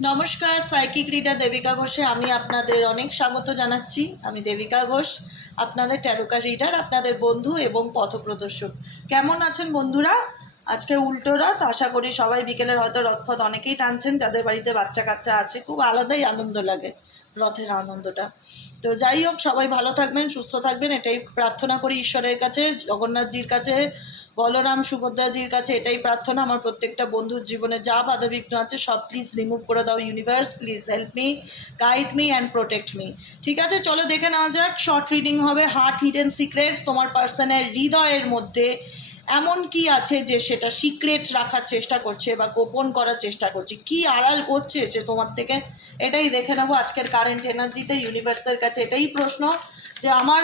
নমস্কার, psychic reader Devika ঘোষে। আমি আপনাদের অনেক স্বাগত জানাচ্ছি। আমি দেবিকা ঘোষ, আপনাদের ট্যারোকা রিডার, আপনাদের বন্ধু এবং পথপ্রদর্শক। কেমন আছেন বন্ধুরা? আজকে উল্টো রথ। আশা করি সবাই বিকেলের হয়তো রথপথ অনেকেই টানছেন। যাদের বাড়িতে বাচ্চা কাচ্চা আছে, খুব আলাদাই আনন্দ লাগে রথের আনন্দটা। তো যাই হোক, সবাই ভালো থাকবেন, সুস্থ থাকবেন। এটাই প্রার্থনা করি ঈশ্বরের কাছে, জগন্নাথজির কাছে। বলরাম সুভদ্রাজির কাছে এটাই প্রার্থনা, আমার প্রত্যেকটা বন্ধুর জীবনে যা বাধাবিঘ্ন আছে সব প্লিজ রিমুভ করে দাও universe please help me guide me and protect me ঠিক আছে, চলো দেখে নেওয়া যাক শর্ট রিডিং হবে হার্ট হিডেন সিক্রেটস তোমার পার্সনের হৃদয়ের মধ্যে এমন কি আছে যে সেটা সিক্রেট রাখার চেষ্টা করছে বা গোপন করার চেষ্টা করছে? কি আড়াল করছে সে তোমার থেকে? এটাই দেখে নেব, আজকের কারেন্ট এনার্জিতে ইউনিভার্সের কাছে এটাই প্রশ্ন। যে আমার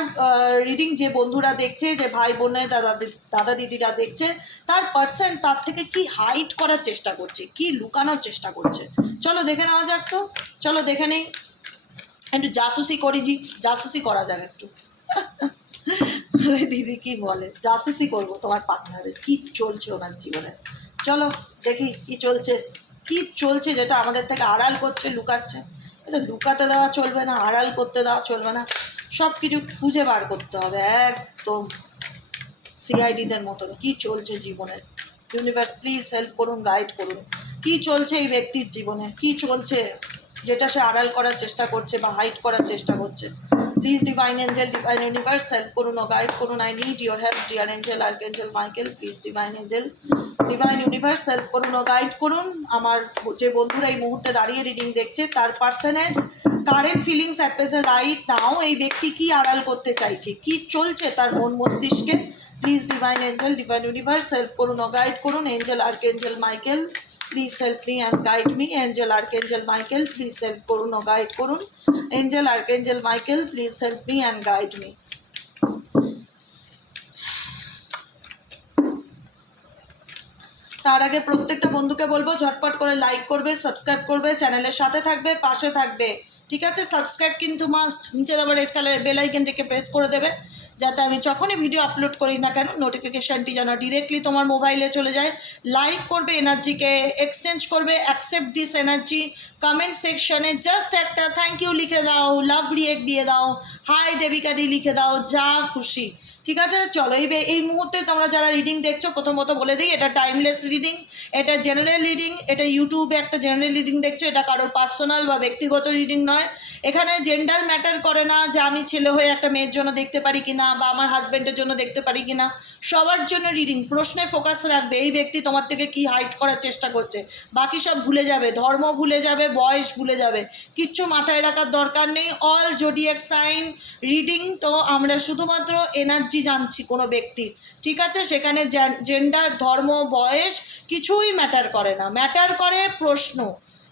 রিডিং যে বন্ধুরা দেখছে, যে ভাই বোনের দাদা দাদা দিদিরা দেখছে, তার পার্সেন্ট তার থেকে কি হাইট করার চেষ্টা করছে, কি লুকানোর চেষ্টা করছে। চলো দেখে নেওয়া যাক তো, চলো দেখে নেই। একটু জাসুসি করি জি, জাসুসি করা যাক একটু। দিদি কি বলে? জাসুসি করব তোমার পার্টনারের কি চলছে ওনার জীবনে? চলো দেখি কি চলছে কি চলছে যেটা আমাদের থেকে আড়াল করছে, লুকাচ্ছে। এটা লুকাতে দেওয়া চলবে না, আড়াল করতে দেওয়া চলবে না। সব কিছু খুঁজে বার করতে হবে, একদম। সিআইডিদের মতন, কি চলছে জীবনে? ইউনিভার্স প্লিজ হেল্প করুন গাইড করুন। কি চলছে এই ব্যক্তির জীবনে? কি চলছে? যেটা সে আড়াল করার চেষ্টা করছে বা হাইট করার চেষ্টা করছে। Please divine angel divine universe help করুন ও গাইড করুন I need your help dear angel archangel Michael please divine angel divine universe help করুন ও গাইড করুন আমার যে বন্ধুরা এই মুহূর্তে দাঁড়িয়ে রিডিং দেখছে, তার পার্সনের current feelings at present right now এই ব্যক্তি কি আড়াল করতে চাইছে, কি চলছে তার মন মস্তিষ্কে? Please divine angel divine universe help করুন ও গাইড করুন angel archangel Michael please help me and guide me angel archangel Michael please help করুন ও গাইড করুন। Angel archangel Michael please help me and guide me তার আগে প্রত্যেকটা বন্ধুকে বলব, ঝটপট করে লাইক করবে সাবস্ক্রাইব করবে চ্যানেলের সাথে থাকবে, পাশে থাকবে। ঠিক আছে? সাবস্ক্রাইব কিন্তু মাস্ট নিচে দেওয়া রেড কালারের বেল আইকনটিকে প্রেস করে দেবে। যাতে আমি যখনই ভিডিও আপলোড করি না কেন নোটিফিকেশানটি যেন ডিরেক্টলি তোমার মোবাইলে চলে যায়। লাইক করবে এনার্জিকে এক্সচেঞ্জ করবে অ্যাকসেপ্ট দিস এনার্জি কমেন্ট সেকশনে জাস্ট একটা থ্যাংক ইউ লিখে দাও লাভ রিয়েক্ট দিয়ে দাও হাই দেবিকা দি লিখে দাও, যা খুশি। ঠিক আছে? চলো এই এই মুহূর্তে তোমরা যারা রিডিং দেখছ, প্রথমত বলে দিই, এটা টাইমলেস রিডিং এটা জেনারেল রিডিং এটা ইউটিউবে একটা জেনারেল রিডিং দেখছ, এটা কারোর পার্সোনাল বা ব্যক্তিগত রিডিং নয়। এখানে জেন্ডার ম্যাটার করে না যে আমি ছেলে হয়ে একটা মেয়ের জন্য দেখতে পারি কি না বা আমার হাজব্যান্ডের জন্য দেখতে পারি কি না সবার জন্য রিডিং প্রশ্নে ফোকাস রাখবে, এই ব্যক্তি তোমার থেকে কি হাইট করার চেষ্টা করছে? বাকি সব ভুলে যাবে, ধর্ম ভুলে যাবে, বয়স ভুলে যাবে, কিচ্ছু মাথায় রাখার দরকার নেই অল জোডিয়াক সাইন রিডিং তো আমরা শুধুমাত্র এনার্জি জানছি কোনো ব্যক্তি। ঠিক আছে? সেখানে জেন্ডার ধর্ম, বয়স কিছুই ম্যাটার করে না। ম্যাটার করে প্রশ্ন,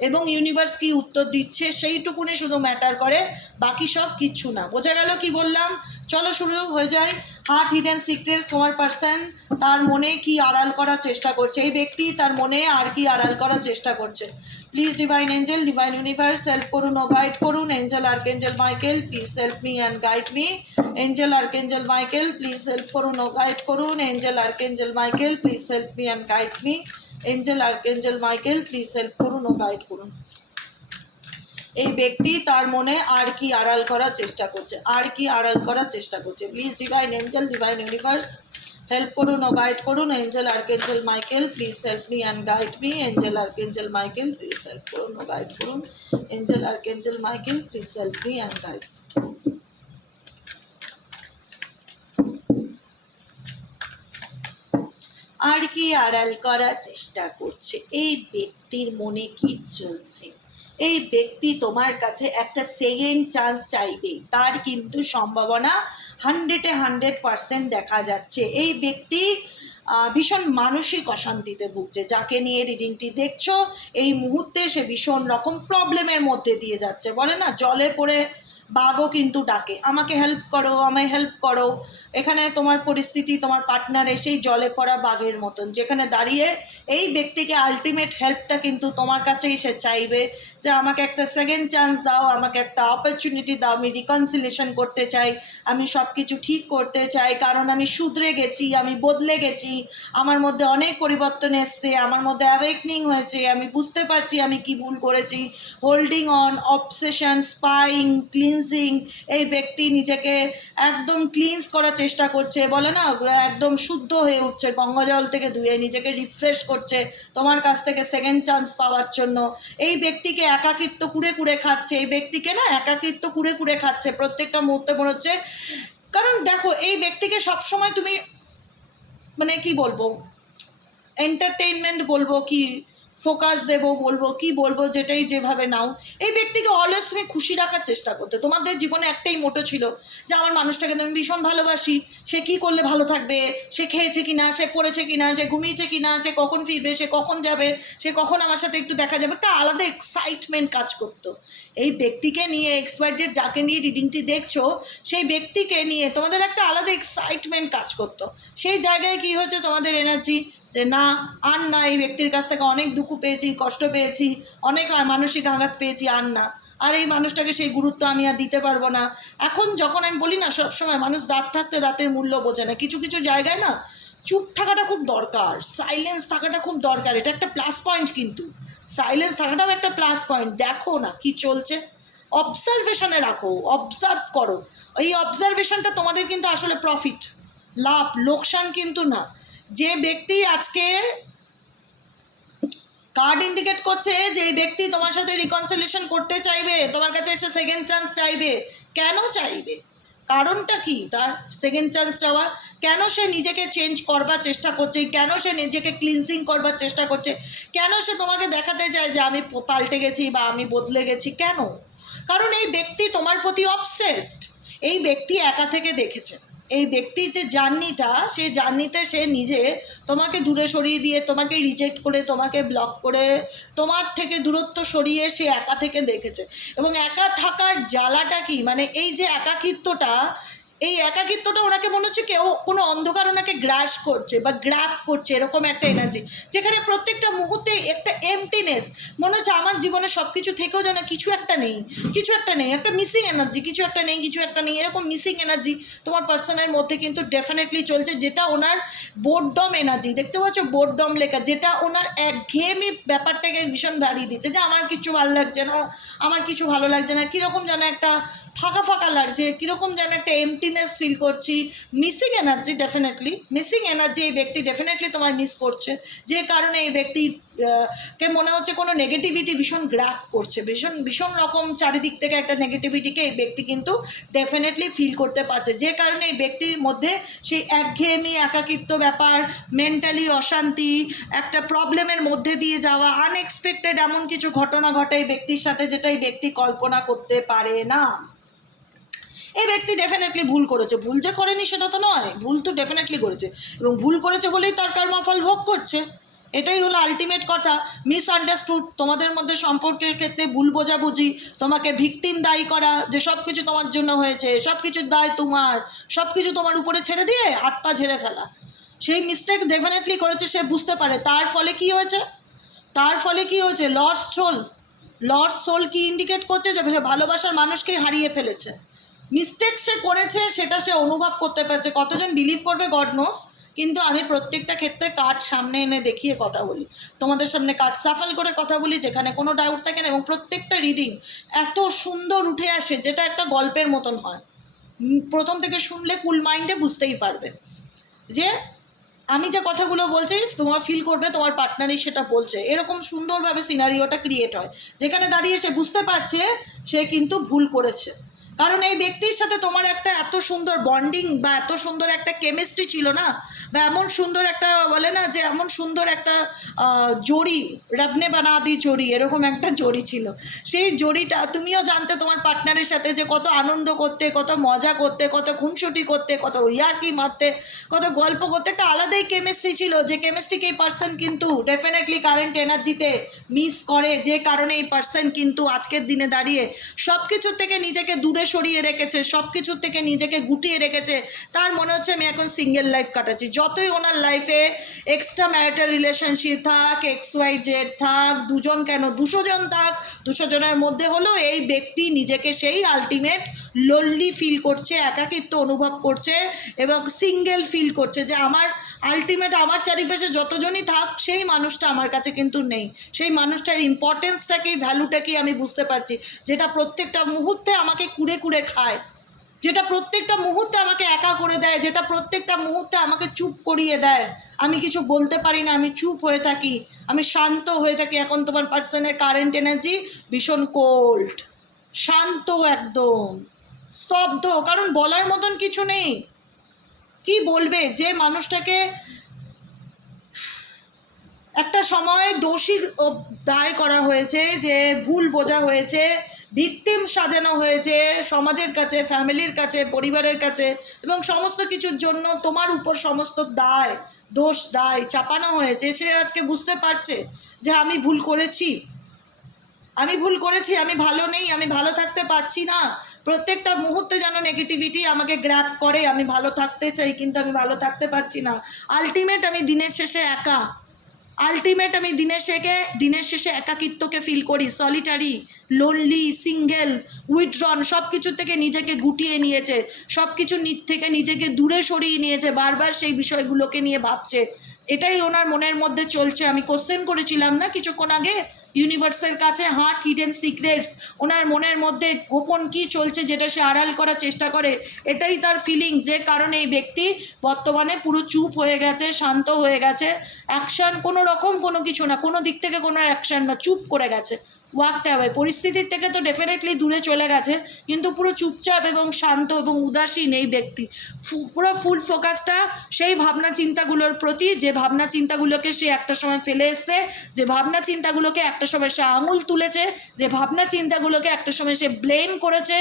এবং ইউনিভার্স কি উত্তর দিচ্ছে, সেইটুকুনি শুধু ম্যাটার করে, বাকি সব কিচ্ছু না। বোঝা গেল কি বললাম? চলো শুরু হয়ে যায় হার্ট হিডেন সিক্রেটস, তোমার পার্সন তার মনে কি আড়াল করার চেষ্টা করছে? এই ব্যক্তি তার মনে আর কি আড়াল করার চেষ্টা করছে? Please divine angel divine universe help করুন ও গাইড করুন। Angel archangel Michael please help me and guide me angel archangel Michael please help করুন ও গাইড করুন। Angel archangel Michael please help me and guide me angel archangel Michael please help করুন ও guide করুন। এই ব্যক্তি তার মনে আর কি আড়াল করার চেষ্টা করছে, আর কি আড়াল করার চেষ্টা করছে। Please divine angel divine universe help করুন ও গাইড করুন। Angel archangel Michael please help me and guide me angel archangel Michael please help করুন ও গাইড করুন angel archangel Michael please help me and guide আর কি আড়াল করার চেষ্টা করছে, এই ব্যক্তির মনে কি চলছে? এই ব্যক্তি তোমার কাছে একটা সেকেন্ড চান্স চাইবে। তার কিন্তু সম্ভাবনা হান্ড্রেডে হান্ড্রেড পার্সেন্ট দেখা যাচ্ছে। এই ব্যক্তি ভীষণ মানসিক অশান্তিতে ভুগছে। যাকে নিয়ে রিডিংটি দেখছ, এই মুহূর্তে সে ভীষণ রকম প্রবলেমের মধ্যে দিয়ে যাচ্ছে। বলে না, জলে পড়ে বাঘও কিন্তু ডাকে, আমাকে হেল্প করো, আমায় হেল্প করো। এখানে তোমার পরিস্থিতি, তোমার পার্টনার এসেই জলে পড়া বাঘের মতন, যেখানে দাঁড়িয়ে এই ব্যক্তিকে আলটিমেট হেল্পটা কিন্তু তোমার কাছেই সে চাইবে যে, আমাকে একটা সেকেন্ড চান্স দাও, আমাকে একটা অপরচুনিটি দাও, আমি রিকনসিলেশন করতে চাই, আমি সব কিছু ঠিক করতে চাই, কারণ আমি শুধরে গেছি, আমি বদলে গেছি, আমার মধ্যে অনেক পরিবর্তন এসছে, আমার মধ্যে অ্যাওয়েকনিং হয়েছে, আমি বুঝতে পারছি আমি কি ভুল করেছি। Holding on obsession spying cleansing এই ব্যক্তি নিজেকে একদম ক্লিনস করার চেষ্টা করছে, বলে না, একদম শুদ্ধ হয়ে উঠছে, গঙ্গা জল থেকে ধুয়ে নিজেকে রিফ্রেশ করছে, তোমার কাছ থেকে সেকেন্ড চান্স পাওয়ার জন্য। এই ব্যক্তিকে একাকিত্ব কুড়ে কুড়ে খাচ্ছে, এই ব্যক্তিকে না একাকিত্ব কুড়ে কুড়ে খাচ্ছে, প্রত্যেকটা মুহূর্তে মনে হচ্ছে, কারণ দেখো, এই ব্যক্তিকে সবসময় তুমি মানে কি বলব এন্টারটেইনমেন্ট বলব কি ফোকাস দেবো, বলব, কি বলব, যেটাই যেভাবে নাও। এই ব্যক্তিকে অলওয়েজ তুমি খুশি রাখার চেষ্টা করতে। তোমাদের জীবনে একটাই মোটো ছিল যে আমার মানুষটাকে তুমি ভীষণ ভালোবাসি। সে কি করলে ভালো থাকবে? সে খেয়েছে কিনা? সে পড়েছে কিনা? সে ঘুমিয়েছে কিনা? সে কখন ফিরবে? সে কখন যাবে? সে কখন আমার সাথে একটু দেখা যাবে? একটা আলাদা এক্সাইটমেন্ট কাজ করতো। এই ব্যক্তিকে নিয়ে এক্সপার্টের যাকে নিয়ে রিডিংটি দেখছ, সেই ব্যক্তিকে নিয়ে তোমাদের একটা আলাদা এক্সাইটমেন্ট কাজ করতো। সেই জায়গায় কি হয়েছে? তোমাদের এনার্জি যে না, আর না, এই ব্যক্তির কাছ থেকে অনেক দুঃখ পেয়েছি, কষ্ট পেয়েছি, অনেক মানসিক আঘাত পেয়েছি, আর না। আর এই মানুষটাকে সেই গুরুত্ব আমি আর দিতে পারব না। এখন যখন আমি বলি না, সবসময় মানুষ দাঁত থাকতে দাঁতের মূল্য বোঝে না। কিছু কিছু জায়গায় না, চুপ থাকাটা খুব দরকার সাইলেন্স থাকাটা খুব দরকার। এটা একটা প্লাস পয়েন্ট কিন্তু। সাইলেন্স থাকাটাও একটা প্লাস পয়েন্ট দেখো না কি চলছে। অবজারভেশনে রাখো অবজার্ভ করো। এই অবজারভেশনটা তোমাদের কিন্তু আসলে প্রফিট লাভ, লোকসান কিন্তু না। যে ব্যক্তি আজকে কার্ড ইন্ডিকেট করছে যে ব্যক্তি তোমার সাথে রিকনসিলেশন করতে চাইবে, তোমার কাছে এসে সেকেন্ড চান্স চাইবে, কেন চাইবে? কারণটা কি? তার সেকেন্ড চান্স চাওয়ার কেন সে নিজেকে চেঞ্জ করবার চেষ্টা করছে? কেন সে নিজেকে ক্লিনজিং করবার চেষ্টা করছে? কেন সে তোমাকে দেখাতে চায় যে আমি পাল্টে গেছি বা আমি বদলে গেছি? কেন? কারণ এই ব্যক্তি তোমার প্রতি অবসেসড এই ব্যক্তি একা থেকে দেখেছে। এই ব্যক্তির যে জার্নিটা সেই জার্নিতে সে নিজে তোমাকে দূরে সরিয়ে দিয়ে, তোমাকে রিজেক্ট করে, তোমাকে ব্লক করে, তোমার থেকে দূরত্ব সরিয়ে সে একা থেকে দেখেছে। এবং একা থাকার জ্বালাটা কি? মানে এই যে একাকিত্বটা এই একাকিত্বটা ওনাকে মনে হচ্ছে কেউ কোনো অন্ধকার ওনাকে গ্রাস করছে বা গ্র্যাপ করছে, এরকম একটা এনার্জি যেখানে প্রত্যেকটা মুহূর্তে একটা এমটিনেস মনে হচ্ছে আমার জীবনে সব কিছু থেকেও যেন কিছু একটা নেই, কিছু একটা নেই, একটা মিসিং এনার্জি কিছু একটা নেই, কিছু একটা নেই, এরকম মিসিং এনার্জি তোমার পার্সনের মধ্যে কিন্তু ডেফিনেটলি চলছে, যেটা ওনার বোর্ডডম এনার্জি দেখতে পাচ্ছ বোর্ডডম লেখা, যেটা ওনার একঘেয়েমি ব্যাপারটাকে ভীষণ বাড়িয়ে দিচ্ছে যে আমার কিছু ভালো লাগছে না, আমার কিছু ভালো লাগছে না, কীরকম যেন একটা ফাঁকা ফাঁকা লাগছে, কীরকম যেন একটা এমটিনেস ফিল করছি। Missing energy definitely missing energy এই ব্যক্তি ডেফিনেটলি তোমায় মিস করছে। যে কারণে এই ব্যক্তি কে মনে হচ্ছে কোনো নেগেটিভিটি ভীষণ গ্রাপ করছে, ভীষণ ভীষণ রকম চারিদিক থেকে একটা নেগেটিভিটিকে এই ব্যক্তি কিন্তু ডেফিনেটলি ফিল করতে পারছে। যে কারণে এই ব্যক্তির মধ্যে সেই একঘেয়েমি, একাকিত্ব ব্যাপার মেন্টালি অশান্তি, একটা প্রবলেমের মধ্যে দিয়ে যাওয়া আনএক্সপেক্টেড এমন কিছু ঘটনা ঘটে এই ব্যক্তির সাথে যেটা এই ব্যক্তি কল্পনা করতে পারে না। এই ব্যক্তি ডেফিনেটলি ভুল করেছে। ভুল যে করেনি সেটা তো নয়, ভুল তো ডেফিনেটলি করেছে। এবং ভুল করেছে বলেই তার কর্মফল ভোগ করছে। এটাই হলো আলটিমেট কথা। মিসআন্ডারস্টুড তোমাদের মধ্যে সম্পর্কের ক্ষেত্রে ভুল বোঝাবুঝি, তোমাকে ভিকটিম দায়ী করা, যে সব কিছু তোমার জন্য হয়েছে সব কিছুর দায় তোমার সব কিছু তোমার উপরে ছেড়ে দিয়ে পা ঝেড়ে ফেলা। সেই মিস্টেক ডেফিনেটলি করেছে, সে বুঝতে পারে। তার ফলে কি হয়েছে? তার ফলে কি হয়েছে? লর্ড সোল লর্ড সোল কি ইন্ডিকেট করছে? যে ভালোবাসার মানুষকেই হারিয়ে ফেলেছে। মিস্টেক সে করেছে, সেটা সে অনুভব করতে পারছে। কতজন বিলিভ করবে? গড নোস কিন্তু আমি প্রত্যেকটা ক্ষেত্রে কার্ড সামনে এনে দেখিয়ে কথা বলি। তোমাদের সামনে কার্ড সাফল করে কথা বলি, যেখানে কোনো ডাউট থাকে না এবং প্রত্যেকটা রিডিং এত সুন্দর উঠে আসে, যেটা একটা গল্পের মতন হয়। প্রথম থেকে শুনলে কুল মাইন্ডে বুঝতেই পারবে। যে আমি যে কথাগুলো বলছি, তোমার ফিল করবে, তোমার পার্টনারই সেটা বলছে। এরকম সুন্দরভাবে সিনারিওটা ক্রিয়েট হয়। যেখানে দাঁড়িয়ে সে বুঝতে পারছে, সে কিন্তু ভুল করেছে। কারণ এই ব্যক্তির সাথে তোমার একটা এত সুন্দর বন্ডিং বা এত সুন্দর একটা কেমিস্ট্রি ছিল না, বা এমন সুন্দর একটা বলে না যে এমন সুন্দর একটা জড়ি রবনে বানাদি জড়ি, এরকম একটা জড়ি ছিল। সেই জড়িটা তুমিও জানতে তোমার পার্টনারের সাথে যে কত আনন্দ করতে, কত মজা করতে, কত খুনসুটি করতে, কত ইয়ার্কি মারতে, কত গল্প করতে, একটা আলাদাই কেমিস্ট্রি ছিল। যে কেমিস্ট্রিকে এই পার্সন কিন্তু ডেফিনেটলি কারেন্ট এনার্জিতে মিস করে, যে কারণে এই পার্সন কিন্তু আজকের দিনে দাঁড়িয়ে সব কিছুর থেকে নিজেকে দূরে সরিয়ে রেখেছে সব কিছুর থেকে নিজেকে গুটিয়ে রেখেছে, তার মনে হচ্ছে আমি এখন সিঙ্গেল লাইফ কাটাচ্ছি। যতই ওনার লাইফে এক্সট্রা ম্যারিটাল রিলেশনশিপ থাক এক্স ওয়াই জেড থাক, দুজন কেন, দুশো জন থাক, দুশো জনের মধ্যে হলো এই ব্যক্তি নিজেকে সেই আলটিমেট লোনলি ফিল করছে, একাকিত্ব অনুভব করছে এবং সিঙ্গেল ফিল করছে যে আমার আলটিমেট আমার চারিপাশে যতজনই থাক, সেই মানুষটা আমার কাছে কিন্তু নেই। সেই মানুষটার ইম্পর্টেন্সটাকেই ভ্যালুটাকেই আমি বুঝতে পারছি। যেটা প্রত্যেকটা মুহূর্তে আমাকে কুড়ে কুড়ে খায়। যেটা প্রত্যেকটা মুহূর্তে আমাকে একা করে দেয়, যেটা প্রত্যেকটা মুহূর্তে আমাকে চুপ করিয়ে দেয়। আমি কিছু বলতে পারি না, আমি চুপ হয়ে থাকি। আমি শান্ত হয়ে থাকি। এখন তোমার পার্সনের কারেন্ট এনার্জি ভীষণ কোল্ড শান্ত একদম। স্তব্ধ, কারণ বলার মতন কিছু নেই। কি বলবে? যে মানুষটাকে একটা সময় দোষী দায় করা হয়েছে, যে ভুল বোঝা হয়েছে ভিকটিম সাজানো হয়েছে সমাজের কাছে, ফ্যামিলির কাছে, পরিবারের কাছে এবং সমস্ত কিছুর জন্য তোমার উপর সমস্ত দায়, দোষ, দায় চাপানো হয়েছে। সে আজকে বুঝতে পারছে যে আমি ভুল করেছি। আমি ভুল করেছি, আমি ভালো নেই, আমি ভালো থাকতে পারছি না। প্রত্যেকটা মুহূর্তে যেন নেগেটিভিটি আমাকে গ্র্যাপ করে, আমি ভালো থাকতে চাই, কিন্তু আমি ভালো থাকতে পারছি না। আলটিমেট আমি দিনের শেষে একা। আলটিমেট আমি দিনের শেখে দিনের শেষে একাকিত্বকে ফিল করি সলিটারি লোনলি সিঙ্গেল উইথড্রন সব কিছুর থেকে নিজেকে গুটিয়ে নিয়েছে সব কিছু থেকে নিজেকে দূরে সরিয়ে নিয়েছে, বারবার সেই বিষয়গুলোকে নিয়ে ভাবছে। এটাই ওনার মনের মধ্যে চলছে। আমি কোশ্চেন করেছিলাম না কিছুক্ষণ আগে ইউনিভার্সের কাছে হার্ট হিডেন সিক্রেটস ওনার মনের মধ্যে গোপন কি চলছে যেটা সে আড়াল করার চেষ্টা করে, এটাই তার ফিলিংস যে কারণে এই ব্যক্তি বর্তমানে পুরো চুপ হয়ে গেছে, শান্ত হয়ে গেছে অ্যাকশান কোনো রকম কোনো কিছু না, কোনো দিক থেকে কোনো অ্যাকশান না, চুপ করে গেছে। ওয়াকতে হবে পরিস্থিতির থেকে তো ডেফিনেটলি দূরে চলে গেছে, কিন্তু পুরো চুপচাপ এবং শান্ত এবং উদাসীন এই ব্যক্তি। পুরো ফুল ফোকাসটা সেই ভাবনা চিন্তাগুলোর প্রতি, যে ভাবনা চিন্তাগুলোকে সে একটা সময় ফেলে এসছে, যে ভাবনা চিন্তাগুলোকে একটা সময় সে আঙুল তুলেছে, যে ভাবনা চিন্তাগুলোকে একটা সময় সে ব্লেম করেছে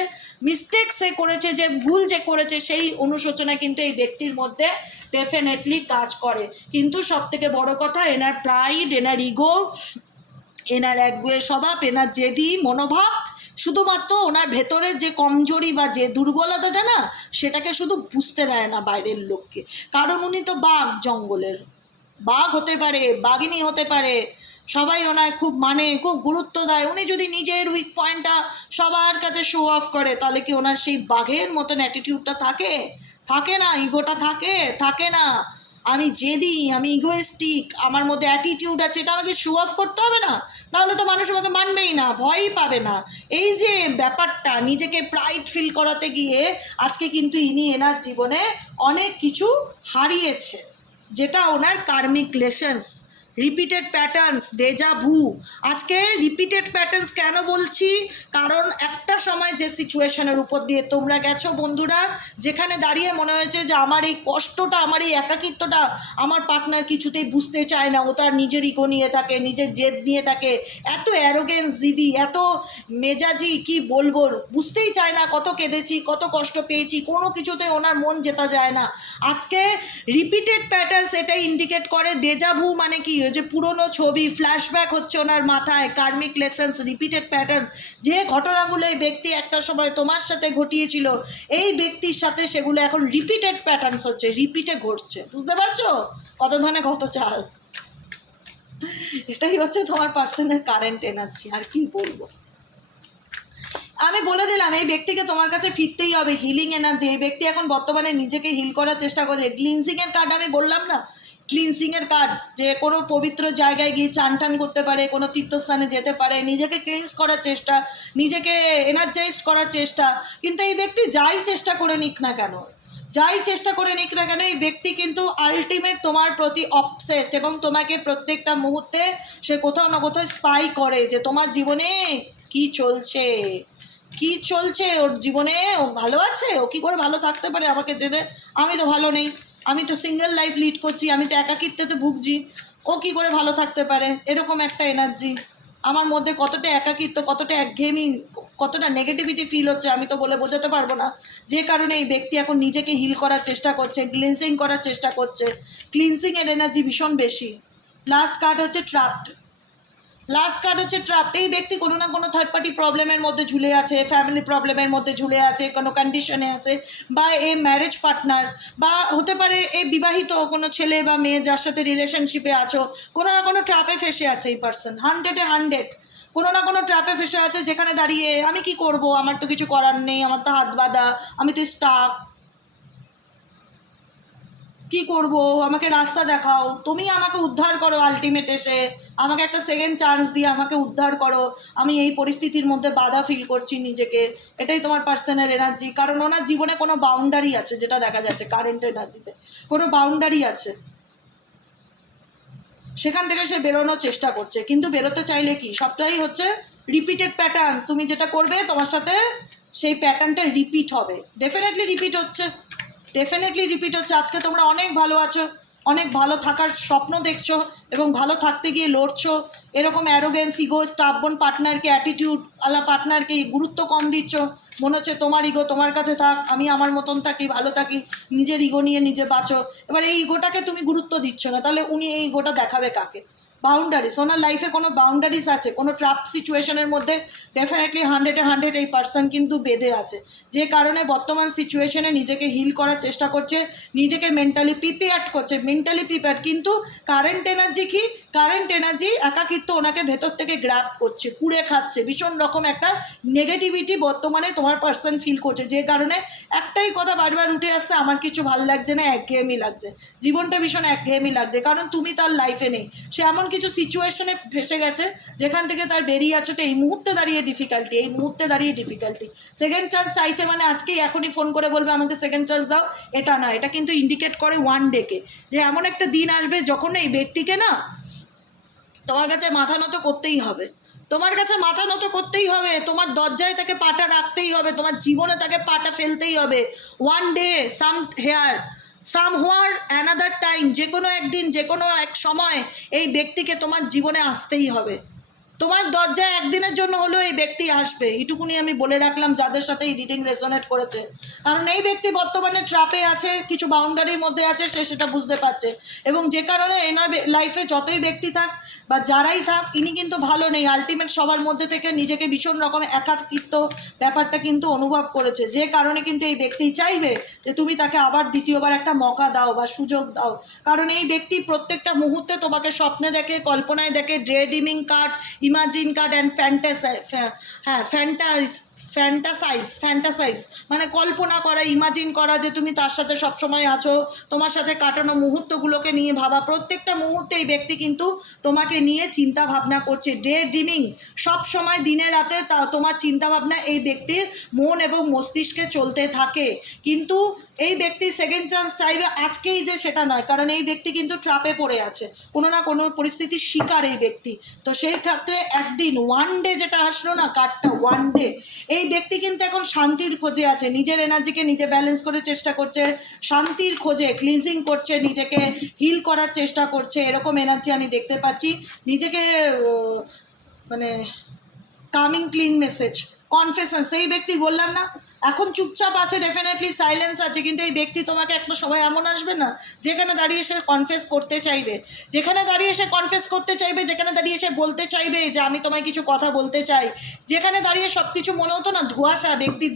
মিস্টেক সে করেছে, যে ভুল যে করেছে, সেই অনুশোচনা কিন্তু এই ব্যক্তির মধ্যে ডেফিনেটলি কাজ করে। কিন্তু সব থেকে বড় কথা, এনার প্রাইড এনার ইগো এনার একগুয়ে স্বভাব, এনার জেদি, মনোভাব, শুধুমাত্র ওনার ভেতরের যে কমজোরি বা যে দুর্বলতাটা না, সেটাকে শুধু বুঝতে দেয় না বাইরের লোককে। কারণ উনি তো বাঘ জঙ্গলের। বাঘ হতে পারে, বাঘিনী হতে পারে, সবাই ওনার খুব মানে খুব গুরুত্ব দেয়। উনি যদি নিজের উইক পয়েন্টটা সবার কাছে শো অফ করে, তাহলে কি ওনার সেই বাঘের মতন অ্যাটিটিউডটা থাকে? থাকে না ইগোটা থাকে থাকে না। আমি জেদি, আমি ইগোয়েস্টিক আমার মধ্যে অ্যাটিটিউড আছে, এটা আমাকে শো অফ করতে হবে না? তাহলে তো মানুষ আমাকে মানবেই না, ভয়ই পাবে না। এই যে ব্যাপারটা, নিজেকে প্রাইড ফিল করাতে গিয়ে আজকে কিন্তু ইনি এনার জীবনে অনেক কিছু হারিয়েছে, যেটা ওনার karmic lessons repeated patterns deja vu আজকে রিপিটেড প্যাটার্নস কেন বলছি? কারণ একটা সময় যে সিচুয়েশনের উপর দিয়ে তোমরা গেছো বন্ধুরা, যেখানে দাঁড়িয়ে মনে হয়েছে যে আমার এই কষ্টটা, আমার এই একাকিত্বটা আমার পার্টনার কিছুতেই বুঝতে চায় না। ও তার নিজের ইগো নিয়ে থাকে, নিজের জেদ নিয়ে থাকে। এত অ্যারোগেন্স দিদি, এত মেজাজি, কি বলব? বুঝতেই চায় না কত কেঁদেছি, কত কষ্ট পেয়েছি, কোনো কিছুতে ওনার মন জেতা যায় না। আজকে রিপিটেড প্যাটার্নস এটাই ইন্ডিকেট করে। দেজাভু মানে কি? যে পুরনো ছবি ফ্ল্যাশব্যাক হচ্ছে ওনার মাথায় কার্মিক লেসেন্স রিপিটেড প্যাটার্ন যে ঘটনাগুলো এই ব্যক্তি একটা সময় তোমার সাথে ঘটিয়েছিল, এই ব্যক্তির সাথে সেগুলো এখন রিপিটেড প্যাটার্নস হচ্ছে রিপিটে ঘটছে। বুঝতে পারছ? কত ধরনের কত চাল। এটাই হচ্ছে তোমার পার্সনের কারেন্ট এনার্জি আর কি বলব? আমি বলে দিলাম, এই ব্যক্তিকে তোমার কাছে ফিরতেই হবে হিলিং এনার্জি এই ব্যক্তি এখন বর্তমানে নিজেকে হিল করার চেষ্টা করছে। ক্লিনসিংয়ের কার্ড আমি বললাম না ক্লিনসিংয়ের কাজ, যে কোনো পবিত্র জায়গায় গিয়ে চান টান করতে পারে, কোনো তীর্থস্থানে যেতে পারে, নিজেকে ক্লিনস করার চেষ্টা, নিজেকে এনার্জাইজড করার চেষ্টা, কিন্তু এই ব্যক্তি যাই চেষ্টা করে নিক না কেন, যাই চেষ্টা করে নিক না কেন, এই ব্যক্তি কিন্তু আলটিমেট তোমার প্রতি অবসেসড এবং তোমাকে প্রত্যেকটা মুহূর্তে সে কোথাও না কোথাও স্পাই করে যে তোমার জীবনে কি চলছে কি চলছে, ওর জীবনে ও ভালো আছে, ও কি করে ভালো থাকতে পারে আমাকে জেনে, আমি তো ভালো নেই। আমি তো সিঙ্গেল লাইফ লিড করছি, আমি তো একাকিত্বে ভুগছি। ও কি করে ভালো থাকতে পারে? এরকম একটা এনার্জি আমার মধ্যে কতটা একাকিত্ব, কতটা একঘেয়েমি, কতটা নেগেটিভিটি ফিল হচ্ছে আমি তো বলে বোঝাতে পারব না। যে কারণে এই ব্যক্তি এখন নিজেকে হিল করার চেষ্টা করছে ক্লিনসিং করার চেষ্টা করছে। ক্লিনসিংয়ের এনার্জি ভীষণ বেশি। লাস্ট কার্ড হচ্ছে ট্রাপ্ট লাস্ট কার্ড হচ্ছে ট্রাপ এই ব্যক্তি কোনো না কোনো থার্ড পার্টি প্রবলেমের মধ্যে ঝুলে আছে ফ্যামিলি প্রবলেমের মধ্যে ঝুলে আছে, কোনো কন্ডিশনে আছে, বা এ ম্যারেজ পার্টনার বা হতে পারে এ বিবাহিত কোনো ছেলে বা মেয়ে যার সাথে রিলেশনশিপে আছো, কোনো না কোনো ট্রাপে ফেসে আছে এই পার্সন হান্ড্রেডে হান্ড্রেড কোনো না কোনো ট্র্যাপে ফেসে আছে যেখানে দাঁড়িয়ে আমি কি করব, আমার তো কিছু করার নেই, আমার তো হাত বাঁধা, আমি তো স্টাক কি করব, আমাকে রাস্তা দেখাও, তুমি আমাকে উদ্ধার করো আলটিমেট এসে। আমাকে একটা সেকেন্ড চান্স দিয়ে আমাকে উদ্ধার করো। আমি এই পরিস্থিতির মধ্যে বাধা ফিল করছি নিজেকে। এটাই তোমার পার্সোনাল এনার্জি কারণ ওনার জীবনে কোনো বাউন্ডারি আছে, যেটা দেখা যাচ্ছে কারেন্ট এনার্জিতে কোনো বাউন্ডারি আছে। সেখান থেকে সে বেরোনোর চেষ্টা করছে। কিন্তু বেরোতে চাইলে কি? সবটাই হচ্ছে রিপিটেড প্যাটার্নস তুমি যেটা করবে, তোমার সাথে সেই প্যাটার্নটা রিপিট হবে। ডেফিনেটলি রিপিট হচ্ছে। ডেফিনেটলি রিপিট হচ্ছে। আজকে তোমরা অনেক ভালো আছো। অনেক ভালো থাকার স্বপ্ন দেখছ এবং ভালো থাকতে গিয়ে লড়ছো। এরকম অ্যারোগেন্স ইগো স্টাফবন পার্টনারকে অ্যাটিটিউড আলা পার্টনারকে গুরুত্ব কম দিচ্ছ। মনে হচ্ছে তোমার ইগো তোমার কাছে থাক, আমি আমার মতন থাকি, ভালো থাকি, নিজের ইগো নিয়ে নিজে বাঁচো। এবার এই ইগোটাকে তুমি গুরুত্ব দিচ্ছ না, তাহলে উনি এই ইগোটা দেখাবে কাকে? বাউন্ডারিস ওনার লাইফে কোনো বাউন্ডারিস আছে, কোনো ট্রাপ সিচুয়েশনের মধ্যে ডেফিনেটলি হান্ড্রেডে হান্ড্রেড এই পার্সন কিন্তু বেঁধে আছে। যে কারণে বর্তমান সিচুয়েশনে নিজেকে হিল করার চেষ্টা করছে, নিজেকে মেন্টালি প্রিপেয়ার্ড করছে মেন্টালি প্রিপেয়ার্ড কিন্তু কারেন্ট এনার্জি কি? কারেন্ট এনার্জি একাকিত্ব ওনাকে ভেতর থেকে গ্র্যাপ করছে কুড়ে খাচ্ছে। ভীষণ রকম একটা নেগেটিভিটি বর্তমানে তোমার পার্সন ফিল করছে। যে কারণে একটাই কথা বারবার উঠে আসছে, আমার কিছু ভালো লাগছে না, একঘেয়েমি লাগছে। জীবনটা ভীষণ একঘেয়েমি লাগছে, কারণ তুমি তার লাইফে নেই। সে এমন কিছু সিচুয়েশনে ফেসে গেছে, যেখান থেকে তার বেরিয়ে আছোটা এই মুহূর্তে দাঁড়িয়ে ডিফিকাল্টি এই মুহূর্তে দাঁড়িয়ে ডিফিকাল্টি সেকেন্ড চান্স চাইছে মানে আজকেই এখনই ফোন করে বলবে, আমাকে সেকেন্ড চান্স দাও। এটা না, এটা কিন্তু ইন্ডিকেট করে ওয়ান ডেকে যে এমন একটা দিন আসবে যখন এই ব্যক্তিকে না তোমার কাছে মাথা নত করতেই হবে। তোমার কাছে মাথা নত করতেই হবে। তোমার দরজায় তাকে পাটা রাখতেই হবে। তোমার জীবনে তাকে পাটা ফেলতেই হবে। One day some here somewhere another time যে কোনো একদিন, যে কোনো এক সময় এই ব্যক্তিকে তোমার জীবনে আসতেই হবে। তোমার দরজায় একদিনের জন্য হলেও এই ব্যক্তি আসবে। এটুকুনি আমি বলে রাখলাম, যাদের সাথে এই রিডিং রেজনেট করেছে। কারণ এই ব্যক্তি বর্তমানে ট্রাপে আছে, কিছু বাউন্ডারির মধ্যে আছে, সে সেটা বুঝতে পারছে। এবং যে কারণে এনার লাইফে যতই ব্যক্তি থাক বা যারাই থাক, ইনি কিন্তু ভালো নেই। আলটিমেট সবার মধ্যে থেকে নিজেকে ভীষণ রকম একাকিত্ব ব্যাপারটা কিন্তু অনুভব করেছে। যে কারণে কিন্তু এই ব্যক্তি চাইবে যে তুমি তাকে আবার দ্বিতীয়বার একটা মকা দাও বা সুযোগ দাও। কারণ এই ব্যক্তি প্রত্যেকটা মুহূর্তে তোমাকে স্বপ্নে দেখে, কল্পনায় দেখে dreaming card imagine card and fantasy হ্যাঁ ফ্যান্টাইজ ফ্যান্টাসাইজ ফ্যান্টাসাইজ মানে কল্পনা করা ইমাজিন করা যে তুমি তার সাথে সবসময় আছো, তোমার সাথে কাটানো মুহূর্তগুলোকে নিয়ে ভাবা। প্রত্যেকটা মুহূর্তে এই ব্যক্তি কিন্তু তোমাকে নিয়ে চিন্তা ভাবনা করছে ডে ড্রিমিং সব সময় দিনে রাতে তা তোমার চিন্তাভাবনা এই ব্যক্তির মন এবং মস্তিষ্কে চলতে থাকে। কিন্তু এই ব্যক্তি সেকেন্ড চান্স চাইবে আজকেই যে সেটা নয়, কারণ এই ব্যক্তি কিন্তু ট্রাপে পড়ে আছে। কোনো না কোনো পরিস্থিতির শিকার এই ব্যক্তি। তো সেই ক্ষেত্রে একদিন ওয়ান ডে যেটা আসলো না কার্ডটা ওয়ান ডে এই ব্যক্তি কিন্তু এখন শান্তির খোঁজে আছে, নিজের এনার্জিকে নিজে ব্যালেন্স করে চেষ্টা করছে, শান্তির খোঁজে ক্লিনজিং করছে, নিজেকে হিল করার চেষ্টা করছে, এরকম এনার্জি আমি দেখতে পাচ্ছি। নিজেকে মানে কামিং ক্লিন মেসেজ কনফেশন সেই ব্যক্তি বললাম না এখন চুপচাপ আছে ডেফিনেটলি সাইলেন্স আছে, কিন্তু এই ব্যক্তি তোমাকে একটা সময় এমন আসবে না, যেখানে দাঁড়িয়ে সে কনফেস করতে চাইবে। যেখানে দাঁড়িয়ে সে কনফেস করতে চাইবে, যেখানে দাঁড়িয়ে সে বলতে চাইবে যে আমি তোমায় কিছু কথা বলতে চাই, যেখানে দাঁড়িয়ে সব কিছু মনে হতো না ধোঁয়াশা ব্যক্তির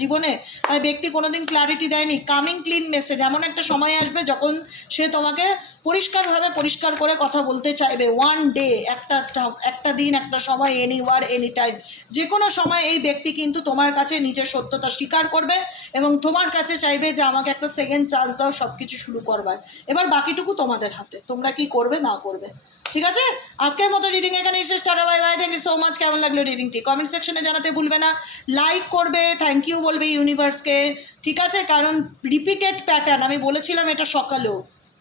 জীবনে তাই ব্যক্তি কোনোদিন ক্লারিটি দেয়নি কামিং ক্লিন মেসেজ এমন একটা সময় আসবে যখন সে তোমাকে পরিষ্কারভাবে পরিষ্কার করে কথা বলতে চাইবে। ওয়ান ডে একটা একটা দিন, একটা সময় এনি ওয়ার এনি টাইম যে কোনো সময় এই ব্যক্তি কিন্তু তোমার কাছে নিজের সত্যতা স্বীকার করবে এবং তোমার কাছে চাইবে যে আমাকে একটা সেকেন্ড চান্স দাও সব কিছু শুরু করবার। এবার বাকিটুকু তোমাদের হাতে, তোমরা কি করবে, না করবে। ঠিক আছে? আজকের মতো রিডিং এখানে এসে start bye bye thank you so much কেমন লাগল রিডিংটি কমেন্ট সেকশনে জানাতে ভুলবে না। লাইক করবে থ্যাংক ইউ বলবে ইউনিভার্সকে ঠিক আছে? কারণ রিপিটেড প্যাটার্ন আমি বলেছিলাম এটা সকালেও।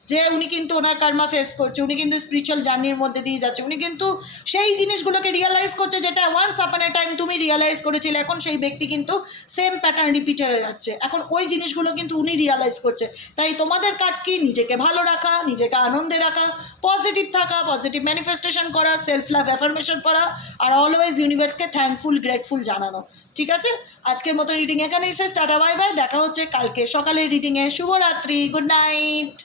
যে উনি কিন্তু ওনার কার্মা ফেস করছে, উনি কিন্তু স্পিরিচুয়াল জার্নির মধ্যে দিয়ে যাচ্ছে, উনি কিন্তু সেই জিনিসগুলোকে রিয়েলাইজ করছে যেটা ওয়ান্স আপান এ টাইম তুমি রিয়েলাইজ করেছিলে, এখন সেই ব্যক্তি কিন্তু সেম প্যাটার্ন রিপিট হয়ে যাচ্ছে। এখন ওই জিনিসগুলো কিন্তু উনি রিয়েলাইজ করছে। তাই তোমাদের কাজ কি? নিজেকে ভালো রাখা, নিজেকে আনন্দে রাখা পজিটিভ থাকা পজিটিভ ম্যানিফেস্টেশন করা সেলফ লাভ অ্যাফার্মেশন করা আর অলওয়েজ ইউনিভার্সকে থ্যাঙ্কফুল গ্রেটফুল জানানো। ঠিক আছে? আজকের মতো রিডিং এখানে এসে টাটা বাই বাই দেখা হচ্ছে কালকে সকালের রিডিংয়ে শুভরাত্রি। Good night